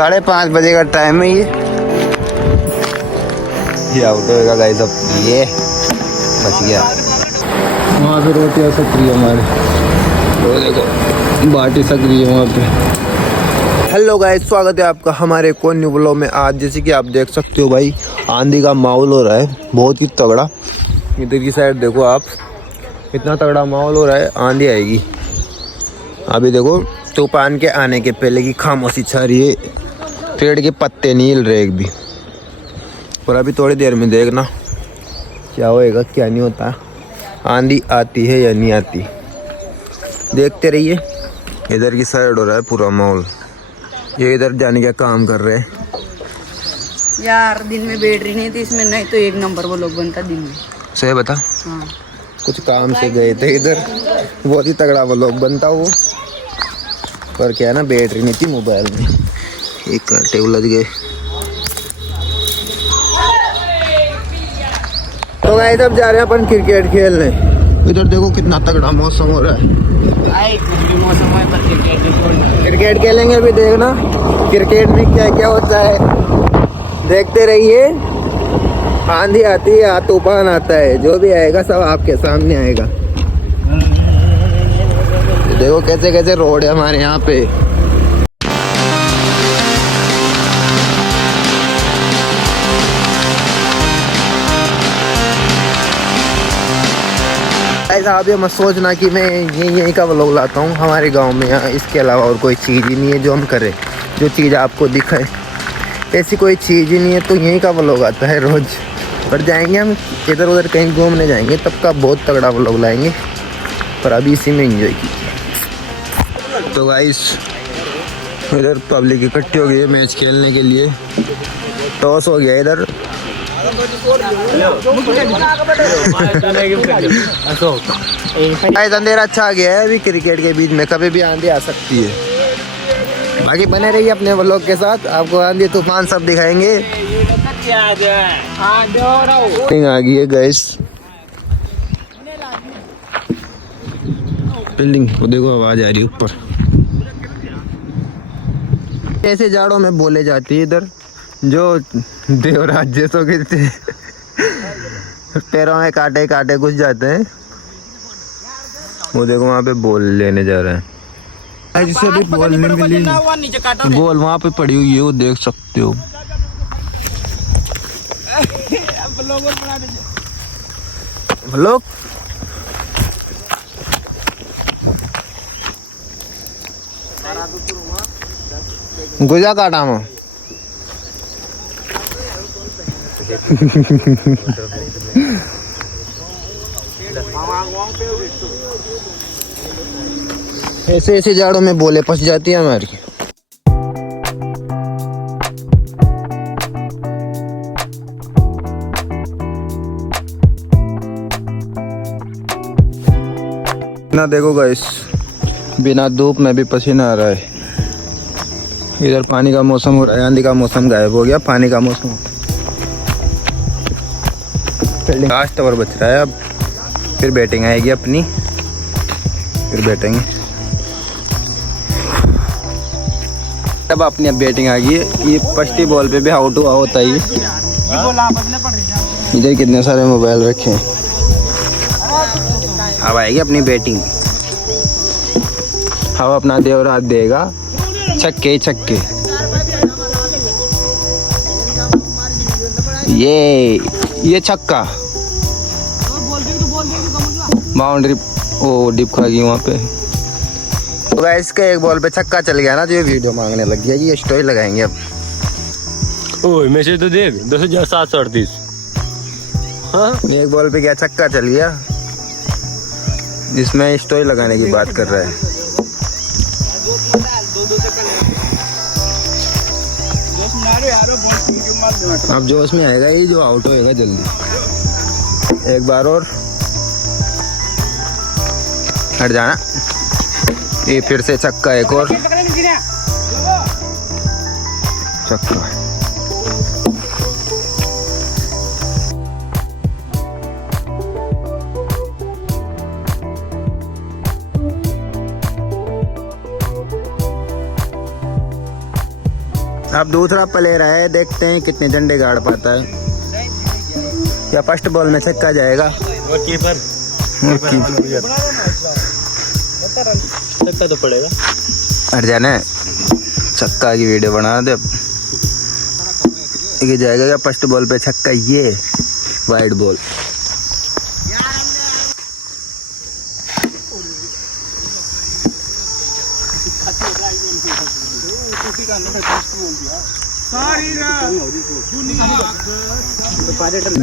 5:30 बजे का टाइम है ये आउट होएगा गाइस। अब ये बच गया। वहाँ पे रोटियाँ सक्रिय हमारे, वो देखो बाटी सक्रिय वहाँ पे। हेलो गाइस, स्वागत है आपका हमारे एक और न्यू व्लॉग में। आज जैसे कि आप देख सकते हो भाई, आंधी का माहौल हो रहा है बहुत ही तगड़ा। इधर की साइड देखो आप, इतना तगड़ा माहौल हो रहा है, आंधी आएगी। अभी देखो तूफान के आने के पहले की खामोशी छा रही है, पेड़ के पत्ते नहीं हिल रहे एक भी। और अभी थोड़ी देर में देखना क्या होएगा क्या नहीं होता, आंधी आती है या नहीं आती, देखते रहिए। इधर की साइड हो रहा है पूरा माहौल, ये इधर जाने का काम कर रहे हैं यार। दिन में बैटरी नहीं थी इसमें, नहीं तो एक नंबर वो लोग बनता दिन में। सही बता। हाँ। कुछ काम से गए थे इधर, बहुत ही तगड़ा वो लोग बनता वो, पर क्या है ना, बैटरी नहीं थी मोबाइल में, एक कांटे उलझ गए। तो गाइस अब जा रहे हैं अपन क्रिकेट खेलने। इधर देखो कितना तगड़ा मौसम हो रहा है। मौसम है पर क्रिकेट खेलेंगे अभी, देखना क्रिकेट में क्या क्या होता है, देखते रहिए। आंधी आती है या तूफान आता है, जो भी आएगा सब आपके सामने आएगा। देखो कैसे कैसे रोड है हमारे यहाँ पे। ऐसा आप ये मत सोचना कि मैं यहीं का व्लॉग लाता हूँ। हमारे गांव में यहाँ इसके अलावा और कोई चीज़ ही नहीं है जो हम करें, जो चीज़ आपको दिखाए, ऐसी कोई चीज़ ही नहीं है। तो यहीं का व्लॉग आता है रोज़। पर जाएंगे हम इधर उधर कहीं घूमने जाएंगे, तब का बहुत तगड़ा व्लॉग लाएंगे, पर अभी इसी में एंजॉय कीजिए। तो गाइस इधर पब्लिक इकट्ठी हो गई है मैच खेलने के लिए। टॉस हो गया इधर। अंधेरा अच्छा आ गया है अभी, क्रिकेट के बीच में कभी भी आंधी आ सकती है। बाकी बने रहिए अपने व्लॉग के साथ, आपको आंधी तूफान सब दिखाएंगे। आ गई है गाइस बिल्डिंग, वो देखो आवाज आ रही है ऊपर। ऐसे जाड़ों में बोले जाती है इधर, जो देवराज जैसों के पैरों में कांटे कांटे घुस जाते हैं, वो देखो वहाँ पे बॉल लेने जा रहे हैं। जिसे भी बॉल नहीं मिली, बॉल वहाँ पे पड़ी हुई है, वो देख सकते हो। लोग गुजा काटा में ऐसे ऐसे जाड़ों में बोले फंस जाती है हमारी। ना देखो गाइस, बिना धूप में भी पसीना आ रहा है। इधर पानी का मौसम हो रहा है, आंधी का मौसम गायब हो गया, पानी का मौसम। लास्ट ओवर बच रहा है अब, फिर बैटिंग आएगी अपनी, फिर बैटेंगे। अब अपनी अब बैटिंग आ गई है। ये फर्स्ट बॉल पे भी आउट हुआ होता ही। इधर कितने सारे मोबाइल रखे हैं। अब आएगी अपनी बैटिंग, अब अपना देवराज देगा छक्के छक्के। ये छक्का, बाउंड्री ओ डिप खा गई वहाँ पे। तो गाइस का एक बॉल पे छक्का चल गया ना, जो ये वीडियो मांगने लग गया। ये स्टोरी लगाएंगे अब। ओए मैसेज तो देख 10,738। हाँ एक बॉल पे क्या छक्का चल गया, जिसमें स्टोरी लगाने की बात कर रहा है। अब जोश में आएगा ये, जो आउट होएगा जल्दी। एक बार और हट जाना, ये फिर से छक्का, एक और छक्का। अब दूसरा प्लेयर है, देखते हैं कितने झंडे गाड़ पाता है। या फर्स्ट बॉल में छक्का जाएगा। और कीपर छक्का तो पड़ेगा। हट जाने, छक्का की वीडियो बना दे। ये जाएगा क्या फर्स्ट बॉल पे छक्का? ये वाइड बॉल।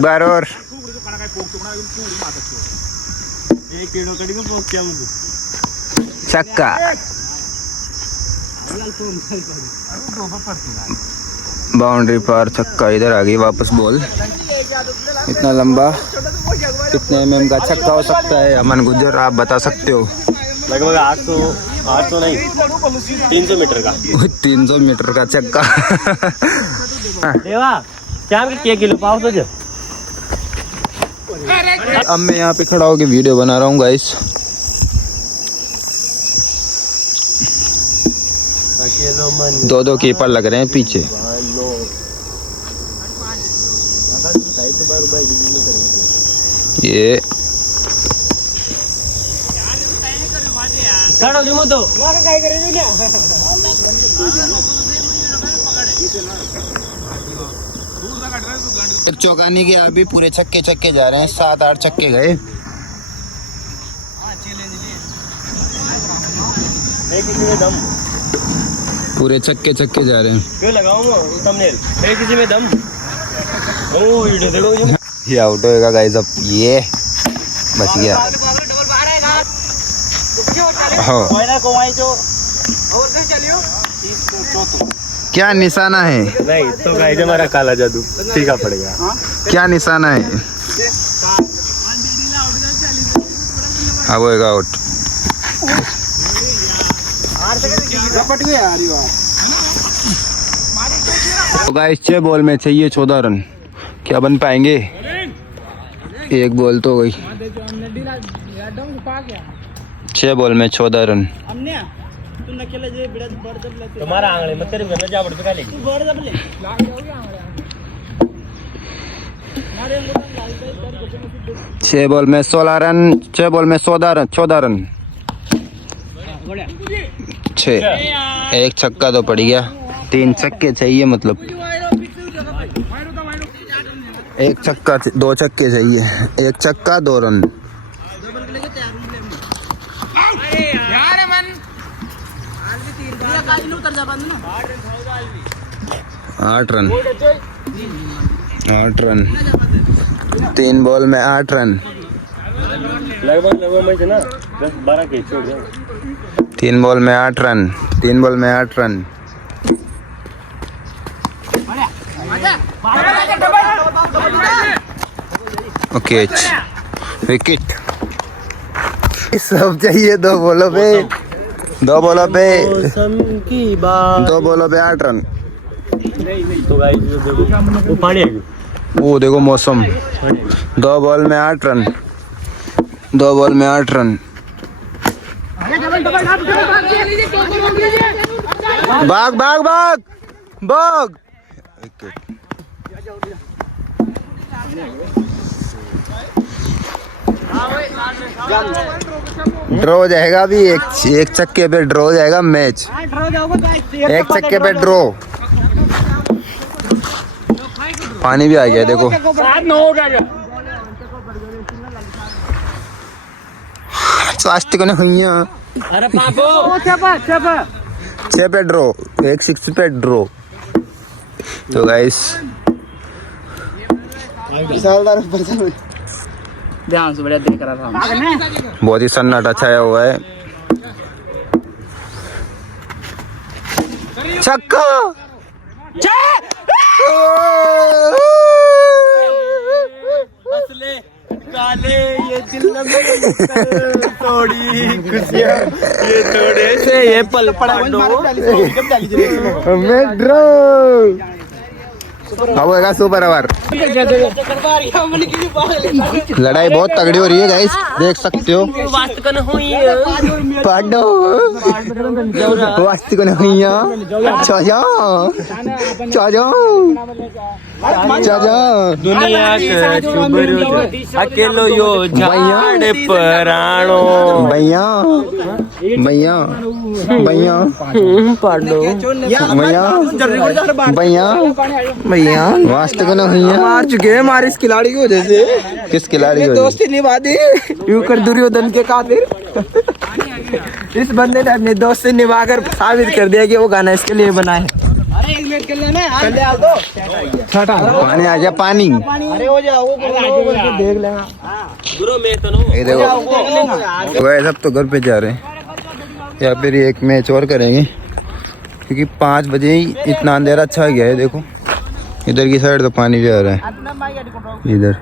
बार और छक्का। बाउंड्री पार, छक्का। इधर आ गई वापस बॉल। इतना लंबा कितने mm का छक्का हो सकता है अमन गुज्जर, आप बता सकते हो? लगभग 800 नहीं 300 मीटर का। 300 मीटर का छक्का। देवा क्या किलो पाओ तुझे? अब मैं यहाँ पे खड़ा होकर वीडियो बना रहा हूँ गाइस। दो कीपर लग रहे हैं पीछे। ये एक चौकाने के अभी पूरे छक्के जा रहे हैं। 7-8 छक्के गए। पूरे छक्के जा रहे हैं। क्यों लगाऊंगा थंबनेल? किसी में दम। ओ वीडियो देखो। ये आउट होएगा गाइस। अब ये बच गया। हाँ। क्या निशाना है? नहीं तो गाइस हमारा काला जादू फीका पड़ेगा। क्या निशाना है? अब होएगा आउट। तो गाइस 6 बॉल में चाहिए 14 रन। क्या बन पाएंगे? एक बॉल तो गई। 6 बॉल में 14 रन। तुम्हारा आंगले मत तेरे घर जा बढ़ लेगी। 6 बॉल में 16 रन। 6 बॉल में 14 रन। 6। एक छक्का तो पड़ गया। 3 छक्के चाहिए, मतलब एक छक्का 2 छक्के चाहिए। 1 छक्का 2 रन। 8 रन। 8 रन। 3 बॉल में 8 रन। लगभग मैं ना 10-12 के छोड़ दिया। 3 बॉल में 8 रन। 3 बॉल में 8 रन। Okay, wicket. सब चाहिए 2 बॉलों पे। 2 बॉलों पे 2 बॉलों पे 8 रन। तो गाइस देखो वो पानी है। वो देखो मौसम। 2 बॉल में 8 रन। 2 बॉल में 8 रन। भाग भाग भाग भाग। ड्रॉ हो जाएगा अभी। एक छक्के पे ड्रॉ हो जाएगा मैच। एक छक्के पे ड्रॉ। पानी भी आ गया देखो। स्वास्थ्य को नहीं हुई। अरे पापो 6 पे ड्रॉ। 1 6 पे ड्रॉ। तो गाइस ध्यान से बढ़िया देख रहा था। बहुत ही सन्नाटा छाया हुआ है। छक्का। काले ये दिल थोड़ी खुशियाँ ये थोड़े से ये पल पड़ा मैं ड्रॉ। अब होगा सुपर ओवर। लड़ाई बहुत तगड़ी हो रही है गाइस, देख सकते हो। पाडो वास्ती को नहीं चाचा चाचा चाचा दुनिया के शुभ अकेलो यो झाड़ पराणो भैया भैया भैया पाडो भैया भैया भैया वास्ते को नहीं मार चुके हैं हमारे इस खिलाड़ी की वजह से। किस खिलाड़ी को? दोस्ती निभा दी यूं कर दुर्योधन के खातिर। इस बंदे ने अपने दोस्त से निभा कर साबित कर दिया कि वो गाना इसके लिए बना है। पानी आ जा पानी। देख लेना ये देखो वह सब तो घर पे जा रहे हैं या फिर एक मैच और करेंगे क्योंकि 5 बजे ही इतना अंधेरा अच्छा गया है। देखो इधर की साइड तो पानी भी आ रहा है इधर।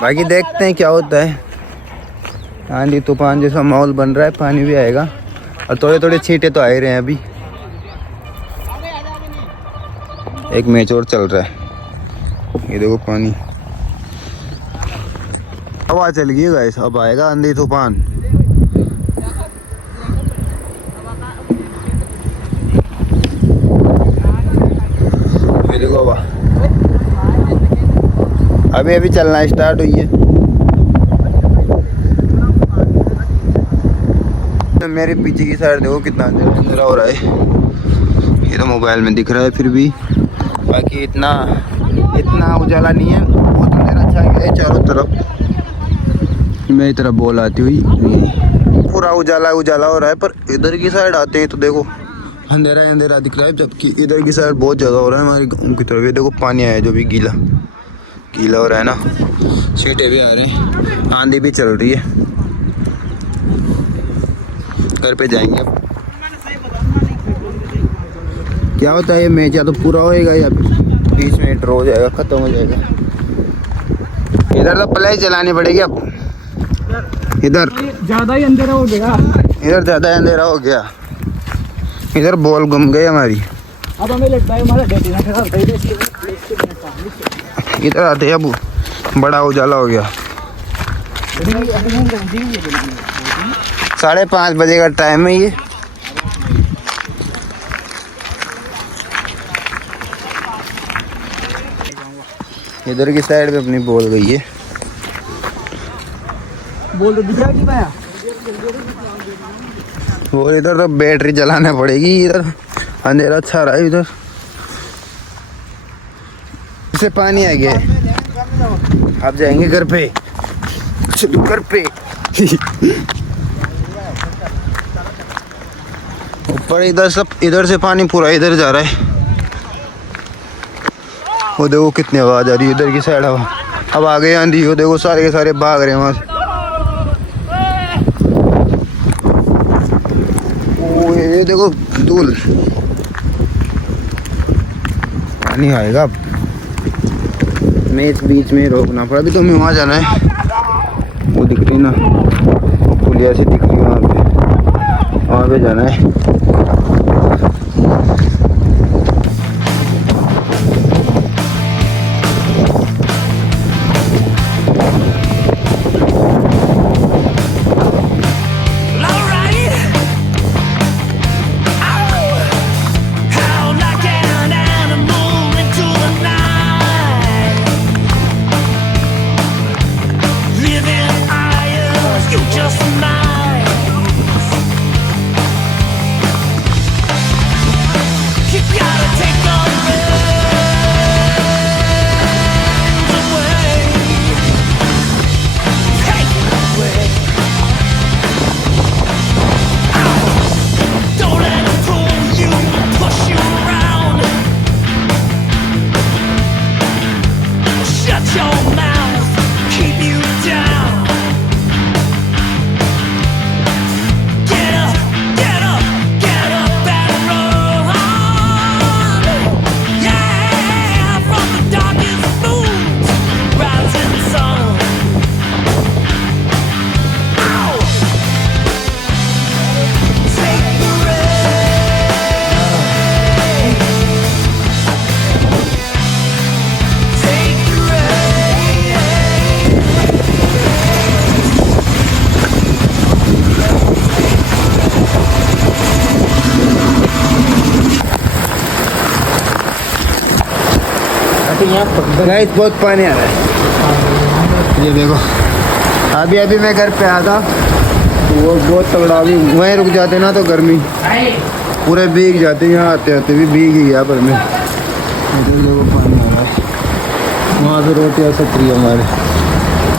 बाकी देखते हैं क्या होता है। आंधी तूफान जैसा माहौल बन रहा है, पानी भी आएगा और थोड़े थोड़े छींटे तो आ ही रहे हैं। अभी एक मैच और चल रहा है। ये देखो पानी हवा चल गई गाइस, अब आएगा आंधी तूफान। ये देखो हवा अभी अभी चलना स्टार्ट हुई है। तो मेरे पीछे की साइड देखो कितना अंधेरा हो रहा है। ये तो मोबाइल में दिख रहा है, फिर भी बाकी इतना उजाला नहीं है, बहुत अंधेरा अच्छा है चारों तरफ। मेरी तरफ बॉल आती हुई पूरा उजाला उजाला हो रहा है, पर इधर की साइड आते हैं तो देखो अंधेरा अंधेरा दिख रहा है, जबकि इधर की साइड बहुत ज़्यादा हो रहा है हमारी गाँव की तरफ। ये देखो पानी आया है जो भी गीला गीला हो रहा है ना, सीटें भी आ रही हैं, आंधी भी चल रही है। घर पे जाएंगे अब। क्या होता है ये मैच या तो पूरा होएगा या 20 मिनट ड्रॉ हो जाएगा, खत्म हो जाएगा। इधर तो प्ले चलानी पड़ेगी अब। इधर ज्यादा ही अंधेरा हो गया। इधर ज़्यादा अंधेरा हो गया, इधर बॉल गुम गई हमारी। अब हमें लगता है हमारा इधर आते हैं अब, बड़ा उजाला हो गया। 5:30 बजे का टाइम है ये। इधर की साइड पे अपनी बॉल गई है। बोल तो दिख रहा है पाया। और इधर तो बैटरी जलाना पड़ेगी, इधर अंधेरा अच्छा रहा है। इधर से पानी आ गया, आप जाएंगे घर पे। चलो घर पे। ऊपर इधर से पानी पूरा इधर जा रहा है। वो देखो कितनी आवाज आ रही है इधर की साइड। अब आ गए आंधी, वो देखो सारे के सारे भाग रहे हैं वहां से। ओ ये देखो धूल, पानी आएगा अब। मैच बीच में रोकना पड़ा, अभी तो हमें वहाँ जाना है। वो दिख रही ना, पुलिया से दिख रही, वहाँ पे जाना है। गाइस बहुत पानी आ रहा है। ये देखो अभी अभी मैं घर पे आया था, वो बहुत तगड़ा, अभी वहीं रुक जाते ना तो गर्मी पूरे भीग जाते, यहाँ आते आते भी भीग ही गया पर मैं। देखो पानी आ रहा है, वहाँ पे रोटियाँ सक रही है हमारे,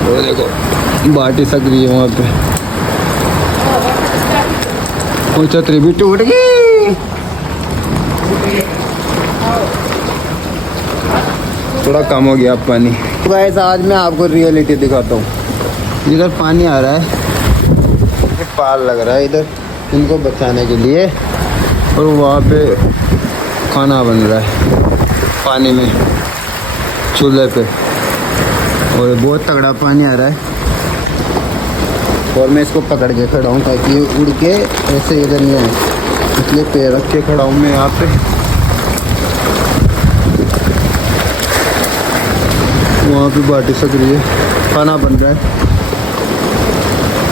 वो देखो बाटी सक रही है वहाँ पे, वो छतरी भी टूट गई। थोड़ा कम हो गया पानी। तो गाइस आज मैं आपको रियलिटी दिखाता हूँ। इधर पानी आ रहा है, ये पाल लग रहा है इधर इनको बचाने के लिए, और वहाँ पे खाना बन रहा है पानी में चूल्हे पे, और बहुत तगड़ा पानी आ रहा है। और मैं इसको पकड़ के खड़ा हूँ ताकि ये उड़ के ऐसे इधर नहीं आए, इसलिए पैर रख के खड़ा हूँ मैं यहाँ पे। वहाँ पे बाटी सक रही है, खाना बन रहा है।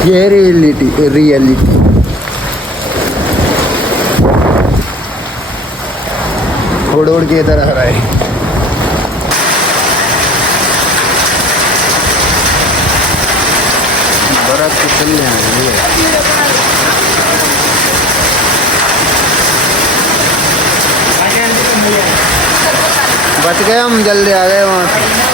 ये है रियलिटी। उड़ उड़ के इधर आ रहा है। बर्फ तो चलने आ रही है। बच गए हम, जल्दी आ गए वहाँ से।